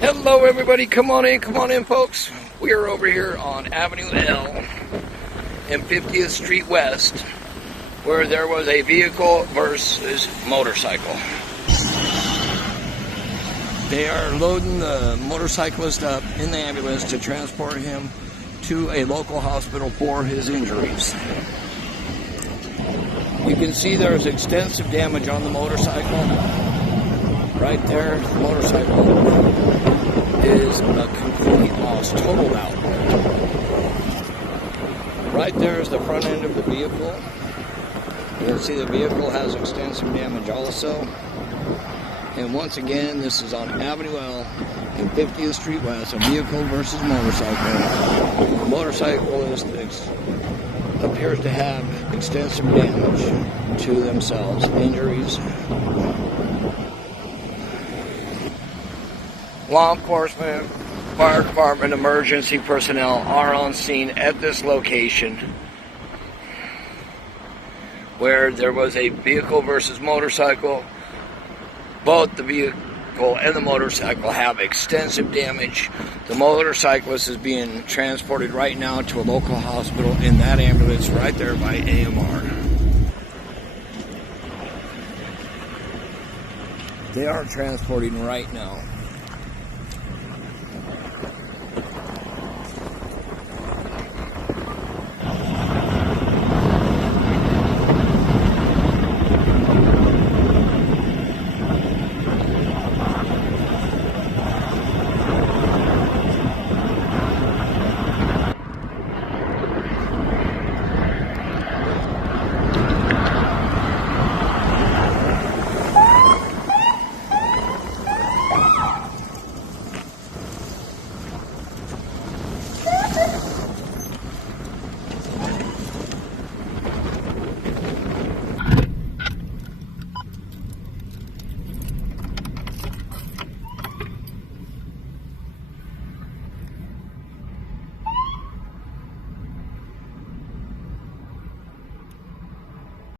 Hello everybody, come on in folks. We are over here on Avenue L and 50th Street West, where there was a vehicle versus motorcycle. They are loading the motorcyclist up in the ambulance to transport him to a local hospital for his injuries. You can see there's extensive damage on the motorcycle. Right there, the motorcycle is a complete loss, totaled out. Right there is the front end of the vehicle. You can see the vehicle has extensive damage also. And once again, this is on Avenue L and 50th Street West, a vehicle versus motorcycle. The motorcyclist appears to have extensive damage to themselves, injuries. Law enforcement, fire department, emergency personnel are on scene at this location where there was a vehicle versus motorcycle. Both the vehicle and the motorcycle have extensive damage. The motorcyclist is being transported right now to a local hospital in that ambulance right there by AMR. They are transporting right now.